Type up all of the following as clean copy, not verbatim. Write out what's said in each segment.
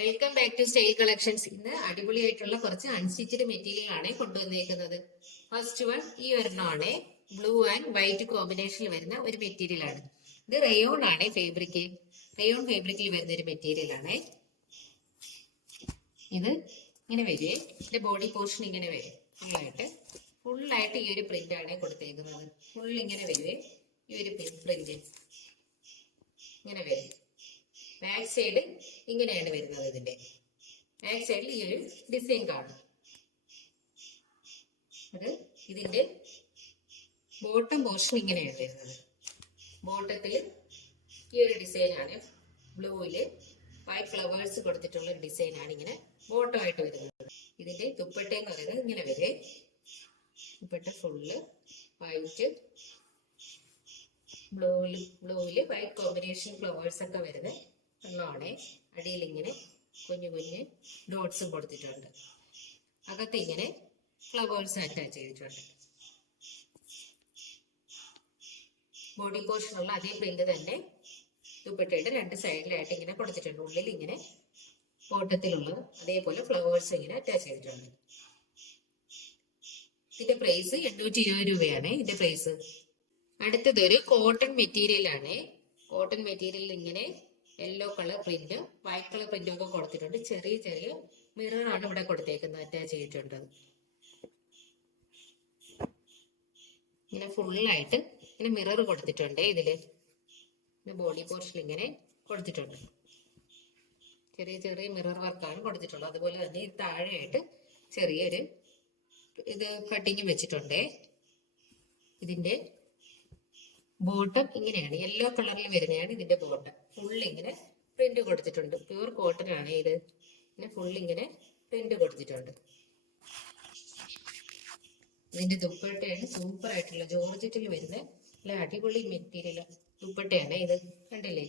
Welcome back to style collections. ഇന്ന് അടിപൊളിയായിട്ടുള്ള കുറച്ച് അൺസ്റ്റിച്ചഡ് മെറ്റീരിയൽ ആണ് കൊണ്ടുവന്നേക്കുന്നത്. ഫസ്റ്റ് വൺ ഈ ഒരെണ്ണമാണ് ബ്ലൂ ആൻഡ് വൈറ്റ് കോമ്പിനേഷനിൽ വരുന്ന ഒരു മെറ്റീരിയൽ ആണ്. ഇത് റയോൺ ആണ് ഫാബ്രിക്. റയോൺ ഫാബ്രിക്കിൽ വരുന്ന ഒരു മെറ്റീരിയൽ ആണ്. ഇത് ഇങ്ങനെ വരെ ഇതിന്റെ ബോഡി പോർഷൻ ഇങ്ങനെ വരും. ഫുള്ളായിട്ട് ഈ ഒരു പ്രിന്റ് ആണ് കൊടുത്തേക്കുന്നത്. ഫുൾ ഇങ്ങനെ വരെ ഈ ഒരു പ്രിന്റ് ഇങ്ങനെ വരും. ബാക്ക് സൈഡ് ഇങ്ങനെയാണ് വരുന്നത്. ഇതിന്റെ ബാക്ക് സൈഡിൽ ഈ ഒരു ഡിസൈൻ കാണും. അത് ഇതിന്റെ ബോട്ടം പോർഷൻ ഇങ്ങനെയാണ് വരുന്നത്. ബോട്ടത്തിൽ ഈ ഒരു ഡിസൈനാണ്. ബ്ലൂവില് വൈറ്റ് ഫ്ലവേഴ്സ് കൊടുത്തിട്ടുള്ള ഒരു ഡിസൈനാണ് ഇങ്ങനെ ബോട്ടമായിട്ട് വരുന്നത്. ഇതിന്റെ ദുപ്പട്ട എന്ന് പറയുന്നത് ഇങ്ങനെ വരെ. ദുപ്പട്ട ഫുള്ള് വൈറ്റ്, ബ്ലൂവില് വൈറ്റ് കോമ്പിനേഷൻ ഫ്ലവേഴ്സ് ഒക്കെ വരുന്നത് വെള്ളമാണ്. അടിയിൽ ഇങ്ങനെ കുഞ്ഞു കുഞ്ഞ് ഡോട്ട്സും കൊടുത്തിട്ടുണ്ട്. അകത്ത് ഇങ്ങനെ ഫ്ലവേഴ്സ് അറ്റാച്ച് ചെയ്തിട്ടുണ്ട്. ബോഡി പോർഷനുള്ള അതേ പ്രിന്റ് തന്നെ ദുപ്പട്ടയുടെ രണ്ട് സൈഡിലായിട്ട് ഇങ്ങനെ കൊടുത്തിട്ടുണ്ട്. ഉള്ളിൽ ഇങ്ങനെ ബോട്ടത്തിലുള്ളത് അതേപോലെ ഫ്ലവേഴ്സ് ഇങ്ങനെ അറ്റാച്ച് ചെയ്തിട്ടുണ്ട്. ഇതിന്റെ പ്രൈസ് 820 രൂപയാണ് ഇതിന്റെ പ്രൈസ്. അടുത്തതൊരു കോട്ടൺ മെറ്റീരിയൽ ആണ്. കോട്ടൺ മെറ്റീരിയൽ ഇങ്ങനെ yellow colour print, white colour പ്രിന്റും ഒക്കെ കൊടുത്തിട്ടുണ്ട്. ചെറിയ ചെറിയ മിററാണ് ഇവിടെ കൊടുത്തേക്കുന്നത്, അറ്റാച്ച് ചെയ്തിട്ടുണ്ട്. ഇങ്ങനെ ഫുള്ളായിട്ട് ഇങ്ങനെ മിറർ കൊടുത്തിട്ടുണ്ട്. ഇതില് ബോഡി പോർഷൻ ഇങ്ങനെ കൊടുത്തിട്ടുണ്ട്. ചെറിയ ചെറിയ മിറർ വർക്കാണ് കൊടുത്തിട്ടുള്ളത്. അതുപോലെ തന്നെ താഴെയായിട്ട് ചെറിയൊരു ഇത് കട്ടിങ് വെച്ചിട്ടുണ്ട്. ഇതിന്റെ ബോട്ടം ഇങ്ങനെയാണ്, യെല്ലോ കളറിൽ വരുന്നതാണ് ഇതിന്റെ ബോട്ടം. ഫുൾ ഇങ്ങനെ പ്രിന്റ് കൊടുത്തിട്ടുണ്ട്. പ്യൂർ കോട്ടൺ ആണ് ഇത്. ഇങ്ങനെ ഫുൾ ഇങ്ങനെ പ്രിന്റ് കൊടുത്തിട്ടുണ്ട്. ഇതിന്റെ ദുപ്പട്ടയാണ് സൂപ്പർ ആയിട്ടുള്ള ജോർജറ്റിൽ വരുന്ന നല്ല അടിപൊളി മെറ്റീരിയൽ ദുപ്പട്ടയാണ് ഇത്. കണ്ടില്ലേ,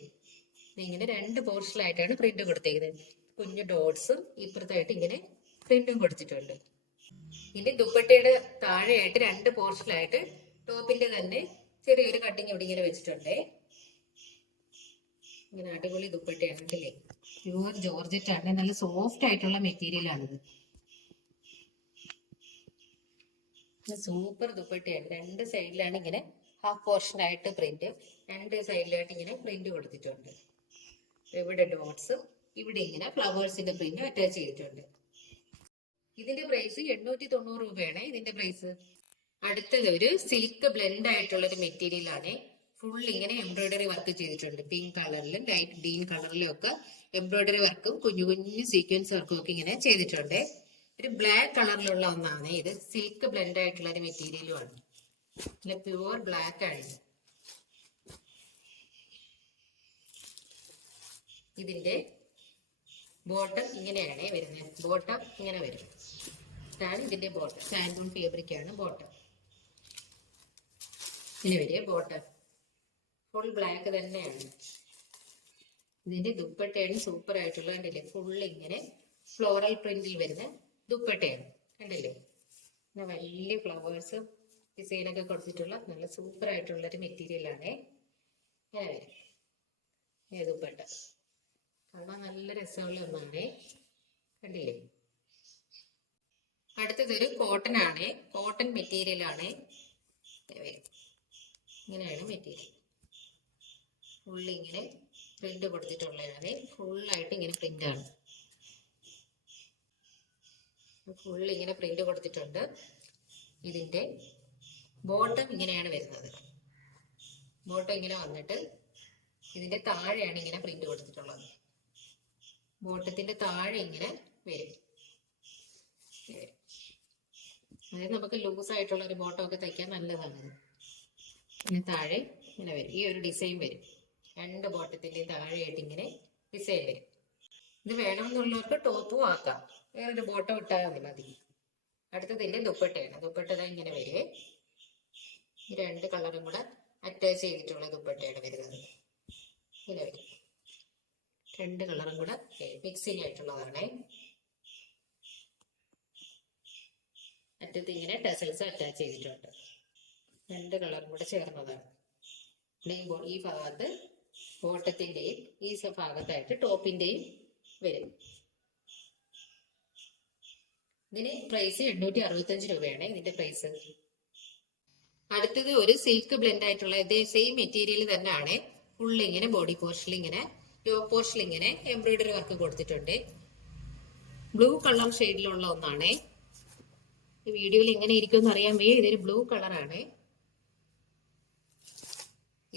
ഇങ്ങനെ രണ്ട് പോർഷനിലായിട്ടാണ് പ്രിന്റ് കൊടുത്തേക്കുന്നത്. കുഞ്ഞു ഡോട്ട്സും ഇപ്പുറത്തായിട്ട് ഇങ്ങനെ പ്രിന്റും കൊടുത്തിട്ടുണ്ട്. ഇതിന്റെ ദുപ്പട്ടയുടെ താഴെയായിട്ട് രണ്ട് പോർഷനിലായിട്ട് ടോപ്പിന്റെ തന്നെ ചെറിയൊരു കട്ടിങ് ഇവിടെ ഇങ്ങനെ വെച്ചിട്ടുണ്ട്. ഇങ്ങനെ അടിപൊളി ദുപ്പട്ടയാണ്. കണ്ടില്ലേ, പ്യൂർ ജോർജറ്റ് ആണ്. നല്ല സോഫ്റ്റ് ആയിട്ടുള്ള മെറ്റീരിയൽ ആണിത്. സൂപ്പർ ദുപ്പട്ടയാണ്. രണ്ട് സൈഡിലാണ് ഇങ്ങനെ ഹാഫ് പോർഷൻ ആയിട്ട് പ്രിന്റ്, രണ്ട് സൈഡിലായിട്ട് ഇങ്ങനെ പ്രിന്റ് കൊടുത്തിട്ടുണ്ട്. ഇവിടെ ഡോട്ട്സ്, ഇവിടെ ഇങ്ങനെ ഫ്ലവേഴ്സിന്റെ പ്രിന്റ് അറ്റാച്ച് ചെയ്തിട്ടുണ്ട്. ഇതിന്റെ പ്രൈസ് 890 രൂപയാണ് ഇതിന്റെ പ്രൈസ്. അടുത്തത് ഒരു സിൽക്ക് ബ്ലെൻഡ് ആയിട്ടുള്ള ഒരു മെറ്റീരിയൽ ആണ്. ഫുൾ ഇങ്ങനെ എംബ്രോയിഡറി വർക്ക് ചെയ്തിട്ടുണ്ട്. പിങ്ക് കളറിലും ലൈറ്റ് ഗ്രീൻ കളറിലും ഒക്കെ എംബ്രോയിഡറി വർക്കും കുഞ്ഞു കുഞ്ഞു സീക്വൻസ് വർക്കും ഒക്കെ ഇങ്ങനെ ചെയ്തിട്ടുണ്ട്. ഒരു ബ്ലാക്ക് കളറിലുള്ള ഒന്നാണ് ഇത്. സിൽക്ക് ബ്ലെൻഡ് ആയിട്ടുള്ള ഒരു മെറ്റീരിയലും ആണ്. നല്ല പ്യൂർ ബ്ലാക്ക് ആണ്. ഇതിന്റെ ബോട്ടം ഇങ്ങനെയാണ് വരുന്നത്. ബോട്ടം ഇങ്ങനെ വരും. ഇതാണ് ഇതിന്റെ ബോട്ടം. സാൻഡൂൺ ഫാബ്രിക് ആണ് ബോട്ടം. ഇങ്ങനെ വരിക ബോട്ടം. ഫുൾ ബ്ലാക്ക് തന്നെയാണ്. ഇതിന്റെ ദുപ്പട്ടയാണ് സൂപ്പർ ആയിട്ടുള്ള. കണ്ടില്ലേ, ഫുൾ ഇങ്ങനെ ഫ്ലോറൽ പ്രിന്റിൽ വരുന്ന ദുപ്പട്ടയാണ്. കണ്ടില്ലേ, പിന്നെ വലിയ ഫ്ലവേഴ്സ് ഡിസൈനൊക്കെ കൊടുത്തിട്ടുള്ള നല്ല സൂപ്പർ ആയിട്ടുള്ള ഒരു മെറ്റീരിയൽ ആണ്. ഇങ്ങനെ വരും ദുപ്പട്ട. കാണാൻ നല്ല രസമുള്ള ഒന്നാണ്. കണ്ടില്ലേ. അടുത്തതൊരു കോട്ടൺ ആണ്. കോട്ടൺ മെറ്റീരിയൽ ആണ്. ഇങ്ങനെയാണ് മെറ്റീരിയൽ. ഫുള്ള് ഇങ്ങനെ പ്രിന്റ് കൊടുത്തിട്ടുള്ളതാണ്. ഫുള്ളായിട്ട് ഇങ്ങനെ പ്രിന്റ് ആണ്. ഫുള്ള് ഇങ്ങനെ പ്രിന്റ് കൊടുത്തിട്ടുണ്ട്. ഇതിന്റെ ബോട്ടം ഇങ്ങനെയാണ് വരുന്നത്. ബോട്ടം ഇങ്ങനെ വന്നിട്ട് ഇതിന്റെ താഴെയാണ് ഇങ്ങനെ പ്രിന്റ് കൊടുത്തിട്ടുള്ളത്. ബോട്ടത്തിന്റെ താഴെ ഇങ്ങനെ വരും. അതായത് നമുക്ക് ലൂസ് ആയിട്ടുള്ള ഒരു ബോട്ടം ഒക്കെ തയ്ക്കാൻ നല്ലതാണ്. പിന്നെ താഴെ ഇങ്ങനെ വരും. ഈ ഒരു ഡിസൈൻ വരും. രണ്ട് ബോട്ടത്തിന്റെ താഴെയായിട്ട് ഇങ്ങനെ ഡിസൈൻ വരും. ഇത് വേണമെന്നുള്ളവർക്ക് ടോപ്പും ആക്കാം. വേറൊരു ബോട്ടം ഇട്ടാൽ മതി. അടുത്തതിന്റെ ദുപ്പട്ടയാണ്. ദുപ്പട്ട ഇങ്ങനെ വരും. ഈ രണ്ട് കളറും കൂടെ അറ്റാച്ച് ചെയ്തിട്ടുള്ള ദുപ്പട്ടയാണ് വരുന്നത്. ഇങ്ങനെ വരും. രണ്ട് കളറും കൂടെ മിക്സിങ് ആയിട്ടുള്ളതാണ്. അറ്റത്ത് ഇങ്ങനെ ടെസൽസ് അറ്റാച്ച് ചെയ്തിട്ടുണ്ട്. രണ്ട് കളറും കൂടെ ചേർന്നതാണ്. ഈ ഭാഗത്ത് ബോട്ടത്തിന്റെയും ഈ ഭാഗത്തായിട്ട് ടോപ്പിന്റെയും വരും. ഇതിന് പ്രൈസ് 865 രൂപയാണ് ഇതിന്റെ പ്രൈസ്. അടുത്തത് ഒരു സിൽക്ക് ബ്ലെൻഡ് ആയിട്ടുള്ള ഇതേ സെയിം മെറ്റീരിയൽ തന്നെയാണ്. ഫുള്ള് ഇങ്ങനെ ബോഡി പോർഷനിൽ ഇങ്ങനെ ടോ പോർഷനിൽ ഇങ്ങനെ എംബ്രോയിഡറി വർക്ക് കൊടുത്തിട്ടുണ്ട്. ബ്ലൂ കളർ ഷെയ്ഡിലുള്ള ഒന്നാണ്. ഈ വീഡിയോയിൽ എങ്ങനെ ഇരിക്കുമെന്ന് അറിയാൻ വയ്യ. ഇതൊരു ബ്ലൂ കളറാണ്.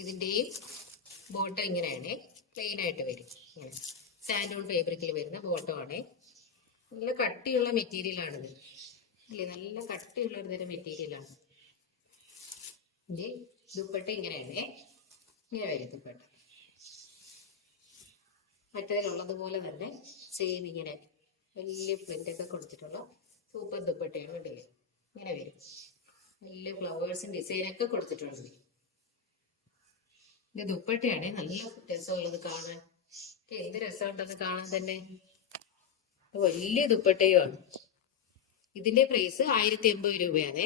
ഇതിന്റെയും ബോട്ടം ഇങ്ങനെയാണ്, പ്ലെയിൻ ആയിട്ട് വരും. ഇങ്ങനെ സാൻഡൂൺ ഫാബ്രിക്കിൽ വരുന്ന ബോട്ടം ആണ്. നല്ല കട്ടിയുള്ള മെറ്റീരിയൽ ആണിത് അല്ലേ, നല്ല കട്ടിയുള്ള ഒരു തരം മെറ്റീരിയലാണ്. ഇതിന്റെ ദുപ്പട്ട ഇങ്ങനെയാണ്, ഇങ്ങനെ വരും ദുപ്പട്ട. മറ്റേതിലുള്ളതുപോലെ തന്നെ സെയിം ഇങ്ങനെ വലിയ പ്രിന്റ് ഒക്കെ കൊടുത്തിട്ടുള്ള സൂപ്പർ ദുപ്പട്ടയാണ്. കണ്ടില്ലേ, ഇങ്ങനെ വരും. വലിയ ഫ്ലവേഴ്സും ഡിസൈനൊക്കെ കൊടുത്തിട്ടുണ്ട്. ഇത് ദുപ്പട്ടയാണ്, നല്ല രസമുള്ളത് കാണാൻ. എന്ത് രസമുണ്ടെന്ന് കാണാൻ തന്നെ. വലിയ ദുപ്പട്ടയുമാണ്. ഇതിന്റെ പ്രൈസ് 1080 രൂപയാണ്.